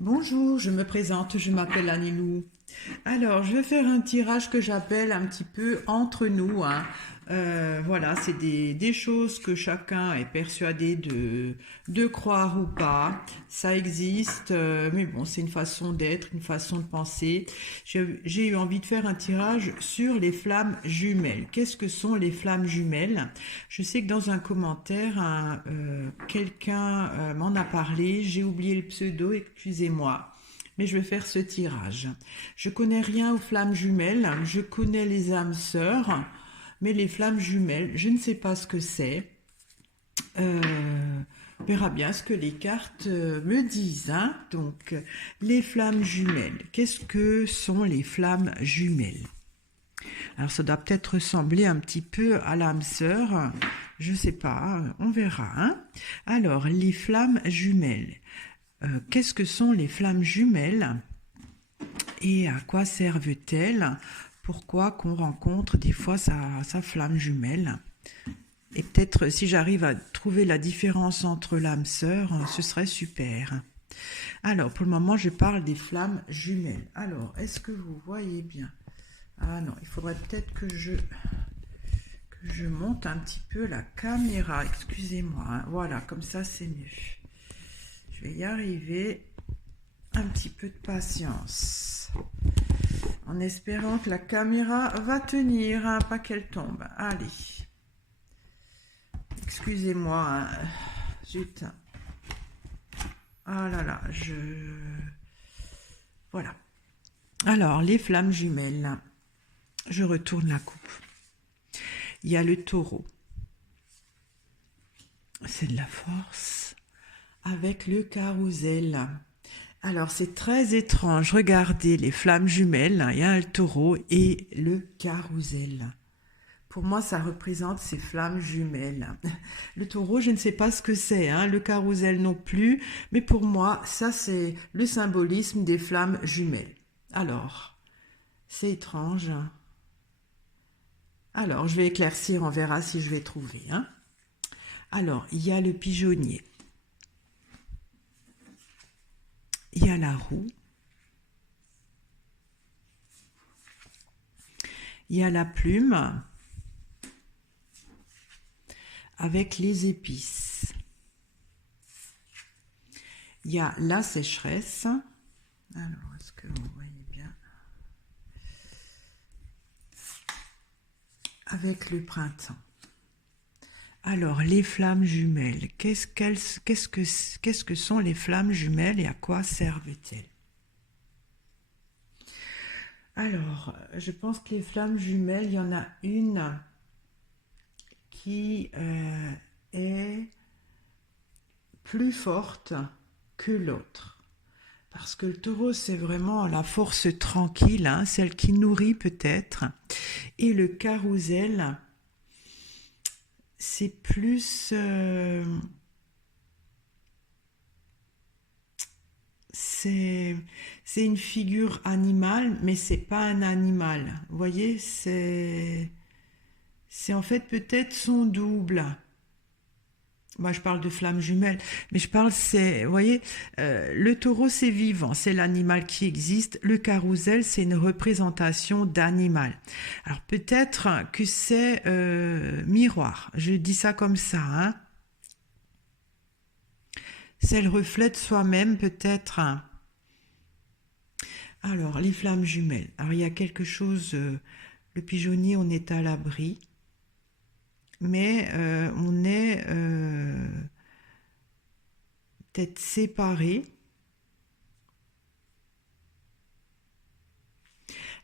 Bonjour, je me présente, je m'appelle Anilou. Alors, je vais faire un tirage que j'appelle un petit peu entre nous, hein. Voilà, c'est des choses que chacun est persuadé de croire ou pas. Ça existe, mais bon, c'est une façon d'être, une façon de penser. J'ai eu envie de faire un tirage sur les flammes jumelles. Qu'est-ce que sont les flammes jumelles? Je sais que dans un commentaire, quelqu'un m'en a parlé. J'ai oublié le pseudo, excusez-moi. Mais je vais faire ce tirage. Je connais rien aux flammes jumelles. Je connais les âmes sœurs. Mais les flammes jumelles, je ne sais pas ce que c'est. Euh, on verra bien ce que les cartes me disent, hein. Donc, les flammes jumelles. Qu'est-ce que sont les flammes jumelles? Alors ça doit peut-être ressembler un petit peu à l'âme sœur, je sais pas, on verra, hein. Alors, les flammes jumelles. Qu'est-ce que sont les flammes jumelles et à quoi servent-elles? Pourquoi qu'on rencontre des fois sa flamme jumelle? Et peut-être si j'arrive à trouver la différence entre l'âme sœur, ce serait super. Alors, pour le moment, je parle des flammes jumelles. Alors, est-ce que vous voyez bien? Ah non, il faudrait peut-être que je monte un petit peu la caméra. Excusez-moi, hein. Voilà, comme ça c'est mieux. Je vais y arriver. Un petit peu de patience. En espérant que la caméra va tenir, hein, pas qu'elle tombe. Allez. Excusez-moi. Hein. Zut. Ah là là, Voilà. Alors, les flammes jumelles. Je retourne la coupe. Il y a le taureau. C'est de la force. Avec le carrousel. Alors, c'est très étrange. Regardez les flammes jumelles. Il y a le taureau et le carrousel. Pour moi, ça représente ces flammes jumelles. Le taureau, je ne sais pas ce que c'est, hein, le carrousel non plus, mais pour moi, ça, c'est le symbolisme des flammes jumelles. Alors, c'est étrange. Alors, je vais éclaircir, on verra si je vais trouver, hein. Alors, il y a le pigeonnier. Il y a la roue. Il y a la plume avec les épices. Il y a la sécheresse. Alors, est-ce que vous voyez bien? Avec le printemps. Alors, les flammes jumelles. Qu'est-ce que sont les flammes jumelles et à quoi servent-elles? Alors, je pense que les flammes jumelles, il y en a une qui est plus forte que l'autre. Parce que le taureau, c'est vraiment la force tranquille, hein, celle qui nourrit peut-être. Et le carrousel, c'est plus... c'est une figure animale, mais c'est pas un animal. Vous voyez, c'est en fait peut-être son double. Moi, je parle de flamme jumelle, mais je parle, vous voyez, le taureau, c'est vivant, c'est l'animal qui existe. Le carrousel, c'est une représentation d'animal. Alors, peut-être que c'est miroir. Je dis ça comme ça, hein. C'est le reflet de soi-même, peut-être. Alors, les flammes jumelles. Alors, il y a quelque chose, le pigeonnier, on est à l'abri, mais on est peut-être séparés.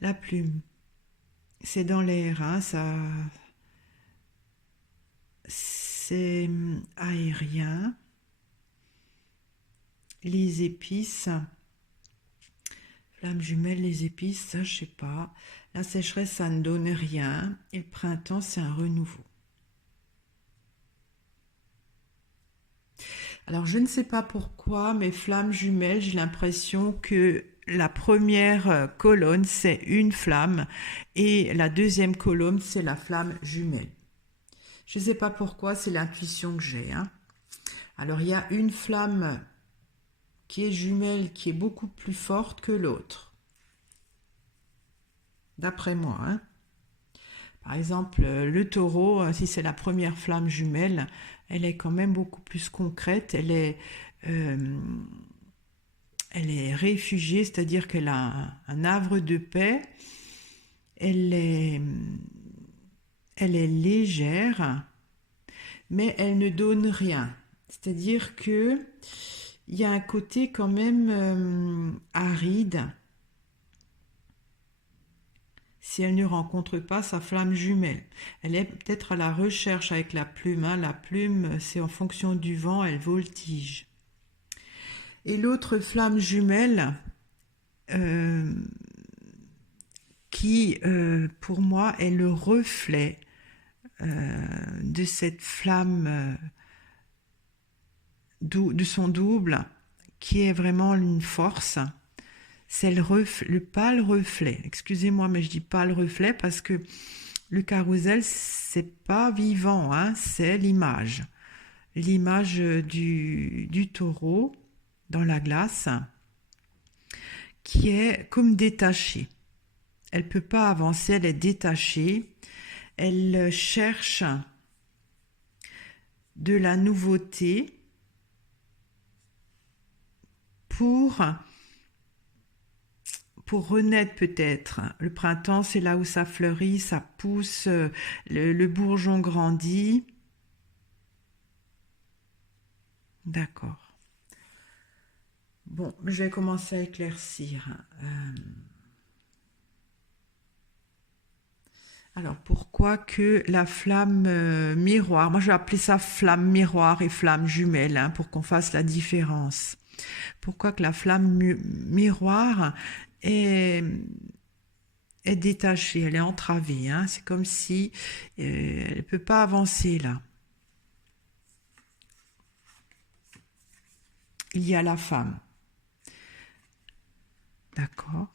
La plume, c'est dans l'air, hein, c'est aérien. Les épices, flammes jumelles, les épices, ça je sais pas. La sécheresse, ça ne donne rien. Et le printemps, c'est un renouveau. Alors je ne sais pas pourquoi, mais flammes jumelles, j'ai l'impression que la première colonne, c'est une flamme et la deuxième colonne, c'est la flamme jumelle. Je ne sais pas pourquoi, c'est l'intuition que j'ai, hein. Alors il y a une flamme qui est jumelle, qui est beaucoup plus forte que l'autre, d'après moi, hein. Par exemple, le taureau, si c'est la première flamme jumelle, elle est quand même beaucoup plus concrète, euh, elle est réfugiée, c'est-à-dire qu'elle a un havre de paix, elle est, elle est légère, mais elle ne donne rien. C'est-à-dire que il y a un côté quand même aride si elle ne rencontre pas sa flamme jumelle. Elle est peut-être à la recherche avec la plume, hein. La plume, c'est en fonction du vent, elle voltige. Et l'autre flamme jumelle, euh, qui pour moi est le reflet de cette flamme, de son double, qui est vraiment une force. C'est pas le reflet. Excusez-moi, mais je dis pas le reflet parce que le carrousel, c'est pas vivant, hein, c'est l'image. L'image du taureau dans la glace qui est comme détachée. Elle ne peut pas avancer, elle est détachée. Elle cherche de la nouveauté pour renaître peut-être. Le printemps, c'est là où ça fleurit, ça pousse, le bourgeon grandit. D'accord. Bon, je vais commencer à éclaircir. Alors, pourquoi que la flamme miroir, moi je vais appeler ça flamme miroir et flamme jumelle, hein, pour qu'on fasse la différence. Pourquoi que la flamme miroir est détachée, elle est entravée, hein, c'est comme si elle ne peut pas avancer là. Il y a la femme. D'accord.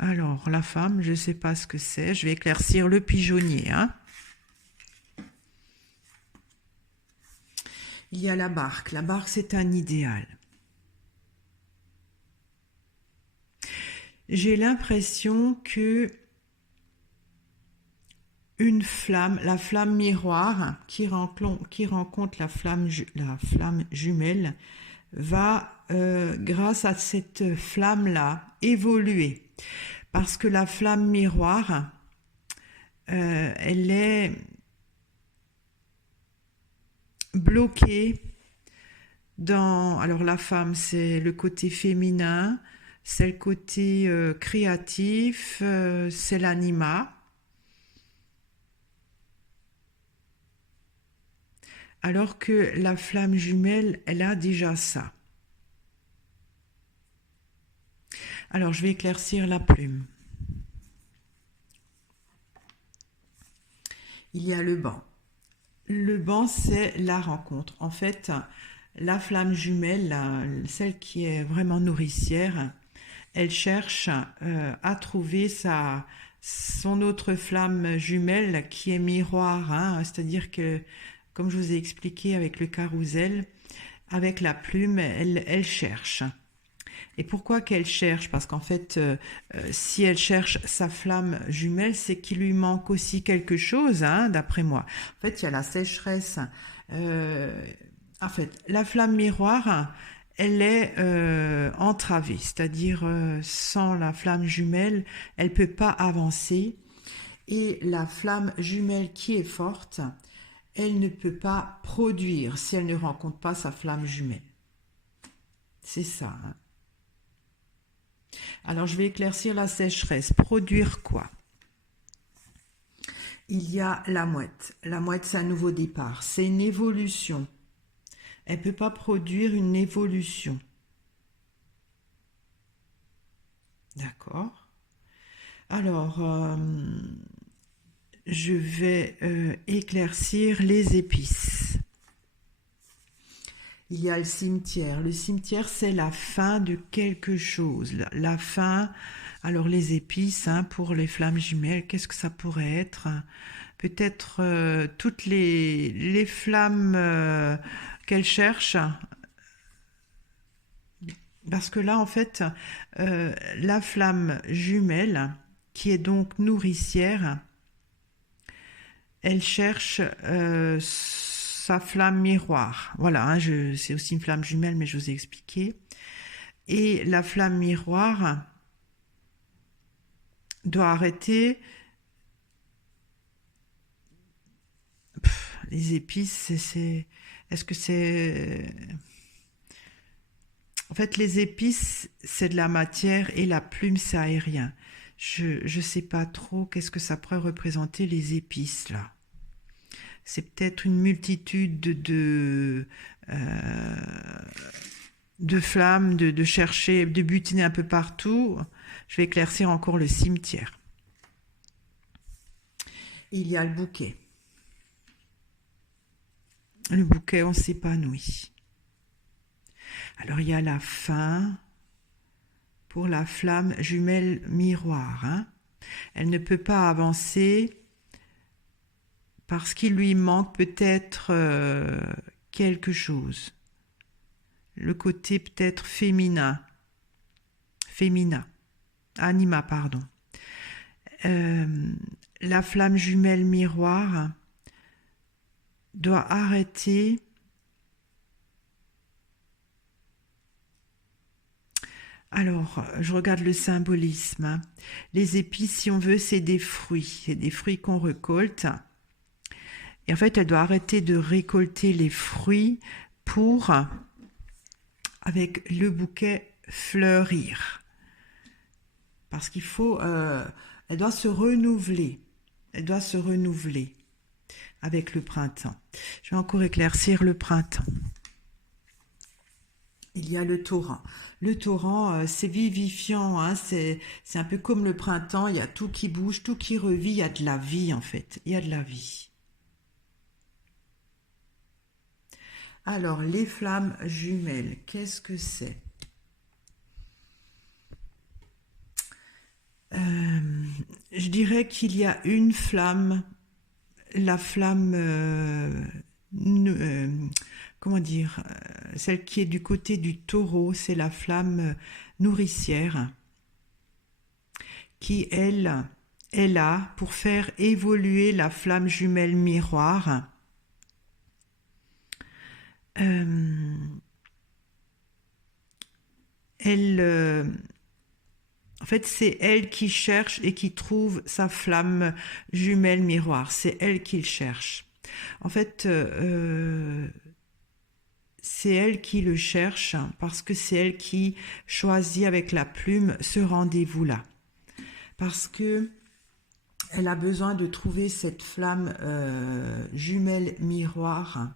Alors, la femme, je ne sais pas ce que c'est. Je vais éclaircir le pigeonnier, hein. Il y a la barque. La barque, c'est un idéal. J'ai l'impression que une flamme, la flamme miroir, qui rencontre la flamme jumelle, va, grâce à cette flamme-là, évoluer. Parce que la flamme miroir, elle est bloquée dans... Alors la femme, c'est le côté féminin, c'est le côté créatif, c'est l'anima. Alors que la flamme jumelle, elle a déjà ça. Alors, je vais éclaircir la plume. Il y a le banc. Le banc, c'est la rencontre. En fait, la flamme jumelle, celle qui est vraiment nourricière, elle cherche à trouver son autre flamme jumelle qui est miroir, hein, c'est-à-dire que, comme je vous ai expliqué avec le carrousel, avec la plume, elle cherche. Et pourquoi qu'elle cherche? Parce qu'en fait, si elle cherche sa flamme jumelle, c'est qu'il lui manque aussi quelque chose, hein, d'après moi. En fait, il y a la sécheresse. En fait, la flamme miroir, elle est entravée, c'est-à-dire sans la flamme jumelle, elle ne peut pas avancer. Et la flamme jumelle qui est forte, elle ne peut pas produire si elle ne rencontre pas sa flamme jumelle. C'est ça, hein. Alors, je vais éclaircir la sécheresse. Produire quoi? Il y a la mouette. La mouette, c'est un nouveau départ. C'est une évolution. Elle ne peut pas produire une évolution. D'accord. Alors, je vais éclaircir les épices. Il y a le cimetière. Le cimetière, c'est la fin de quelque chose. La fin, alors les épices, hein, pour les flammes jumelles, qu'est-ce que ça pourrait être? peut-être toutes les flammes qu'elle cherche. Parce que là, en fait, la flamme jumelle, qui est donc nourricière, elle cherche sa flamme miroir. Voilà, hein, c'est aussi une flamme jumelle, mais je vous ai expliqué. Et la flamme miroir doit arrêter. Les épices, est-ce que c'est... En fait, les épices, c'est de la matière et la plume, c'est aérien. Je ne sais pas trop qu'est-ce que ça pourrait représenter, les épices, là. C'est peut-être une multitude de flammes, de chercher, de butiner un peu partout. Je vais éclaircir encore le cimetière. Il y a le bouquet. Le bouquet, on s'épanouit. Alors, il y a la fin pour la flamme jumelle miroir. Hein. Elle ne peut pas avancer parce qu'il lui manque peut-être quelque chose. Le côté peut-être féminin. Anima, pardon. La flamme jumelle miroir doit arrêter Alors, je regarde le symbolisme. Hein. Les épices, si on veut, c'est des fruits. C'est des fruits qu'on récolte. Et en fait, elle doit arrêter de récolter les fruits pour, avec le bouquet, fleurir. Parce qu'il faut... elle doit se renouveler. Elle doit se renouveler avec le printemps. Je vais encore éclaircir le printemps. Il y a le torrent. Le torrent, c'est vivifiant, hein, c'est un peu comme le printemps, il y a tout qui bouge, tout qui revit, il y a de la vie en fait, il y a de la vie. Alors, les flammes jumelles, qu'est-ce que c'est? Je dirais qu'il y a une flamme, la flamme... comment dire, celle qui est du côté du taureau, c'est la flamme nourricière qui, elle, est là pour faire évoluer la flamme jumelle miroir. En fait, c'est elle qui cherche et qui trouve sa flamme jumelle miroir. C'est elle qui le cherche. En fait, c'est elle qui le cherche parce que c'est elle qui choisit avec la plume ce rendez-vous-là. Parce que elle a besoin de trouver cette flamme jumelle miroir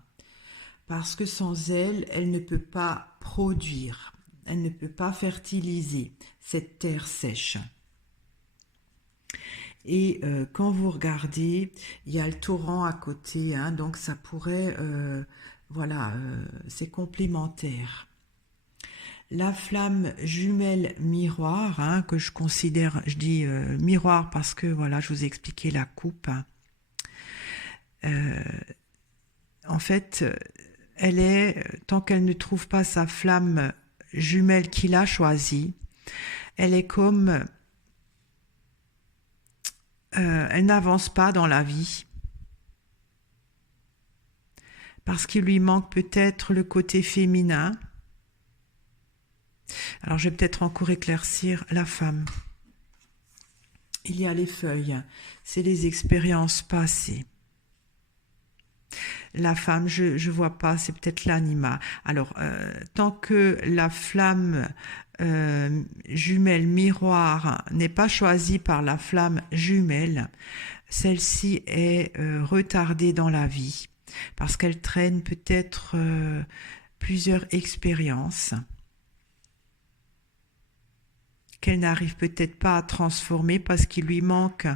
parce que sans elle, elle ne peut pas produire, elle ne peut pas fertiliser cette terre sèche. Et quand vous regardez, il y a le torrent à côté, hein, donc ça pourrait... voilà, c'est complémentaire. La flamme jumelle miroir, hein, que je considère, je dis miroir parce que voilà, je vous ai expliqué la coupe. En fait, elle est, tant qu'elle ne trouve pas sa flamme jumelle qu'il a choisie, elle est comme, elle n'avance pas dans la vie. Parce qu'il lui manque peut-être le côté féminin. Alors je vais peut-être encore éclaircir la femme. Il y a les feuilles, c'est les expériences passées. La femme, je vois pas, c'est peut-être l'anima. Alors, tant que la flamme jumelle miroir n'est pas choisie par la flamme jumelle, celle-ci est retardée dans la vie. Parce qu'elle traîne peut-être plusieurs expériences qu'elle n'arrive peut-être pas à transformer parce qu'il lui manque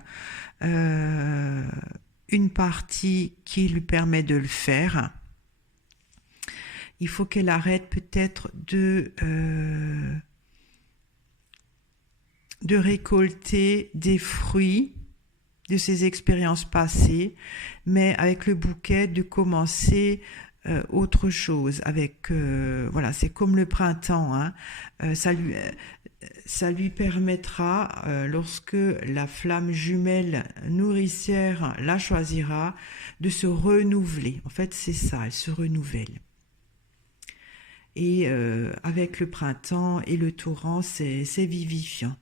une partie qui lui permet de le faire. Il faut qu'elle arrête peut-être de récolter des fruits de ses expériences passées, mais avec le bouquet de commencer autre chose. Voilà, c'est comme le printemps, hein. Ça lui permettra, lorsque la flamme jumelle nourricière la choisira, de se renouveler. En fait, c'est ça, elle se renouvelle. Et avec le printemps et le torrent, c'est vivifiant.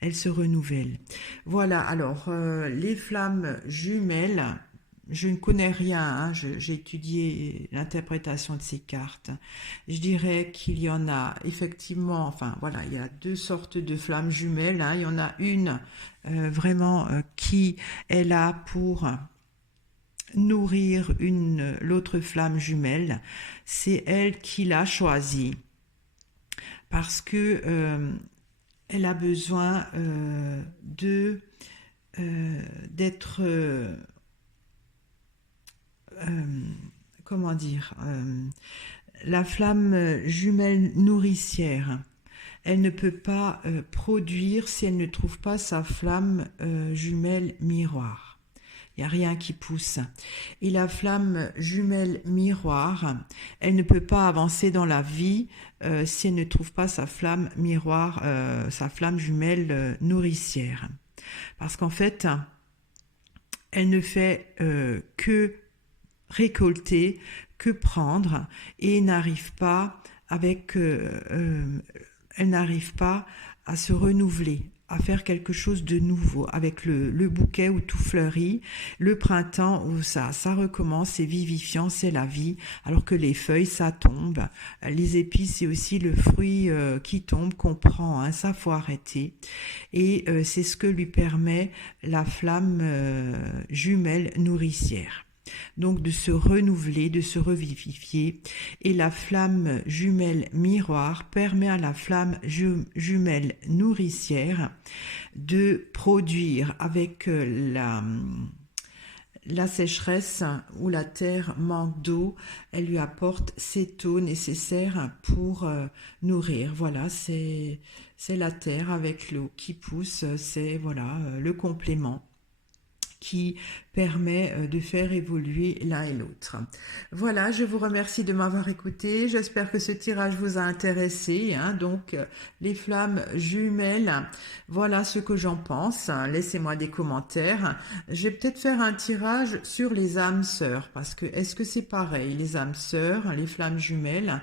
Elle se renouvelle. Voilà, alors, les flammes jumelles, je ne connais rien, hein, j'ai étudié l'interprétation de ces cartes. Je dirais qu'il y en a effectivement, enfin voilà, il y a deux sortes de flammes jumelles, hein. Il y en a une vraiment qui est là pour nourrir l'autre flamme jumelle. C'est elle qui l'a choisie parce que elle a besoin d'être comment dire, la flamme jumelle nourricière. Elle ne peut pas produire si elle ne trouve pas sa flamme jumelle miroir. Il n'y a rien qui pousse. Et la flamme jumelle miroir, elle ne peut pas avancer dans la vie si elle ne trouve pas sa flamme miroir, sa flamme jumelle nourricière. Parce qu'en fait, elle ne fait que récolter, que prendre, et n'arrive pas elle n'arrive pas à se renouveler, à faire quelque chose de nouveau avec le bouquet où tout fleurit, le printemps où ça recommence, c'est vivifiant, c'est la vie, alors que les feuilles ça tombe, les épis c'est aussi le fruit qui tombe, qu'on prend, hein, ça faut arrêter, et c'est ce que lui permet la flamme jumelle nourricière. Donc de se renouveler, de se revivifier, et la flamme jumelle miroir permet à la flamme jumelle nourricière de produire avec la sécheresse où la terre manque d'eau, elle lui apporte cette eau nécessaire pour nourrir. Voilà, c'est la terre avec l'eau qui pousse, c'est voilà le complément qui permet de faire évoluer l'un et l'autre. Voilà, je vous remercie de m'avoir écouté. J'espère que ce tirage vous a intéressé, hein. Donc, les flammes jumelles, voilà ce que j'en pense. Laissez-moi des commentaires. Je vais peut-être faire un tirage sur les âmes sœurs, parce que est-ce que c'est pareil, les âmes sœurs, les flammes jumelles?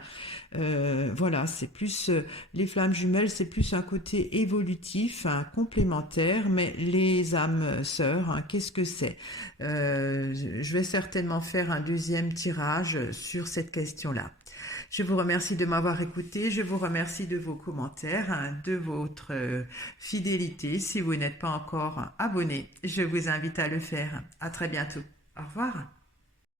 Voilà, c'est plus les flammes jumelles, c'est plus un côté évolutif, hein, complémentaire, mais les âmes sœurs, hein, qu'est-ce que c'est? Je vais certainement faire un deuxième tirage sur cette question-là. Je vous remercie de m'avoir écouté, je vous remercie de vos commentaires, hein, de votre fidélité. Si vous n'êtes pas encore abonné, je vous invite à le faire. À très bientôt. Au revoir.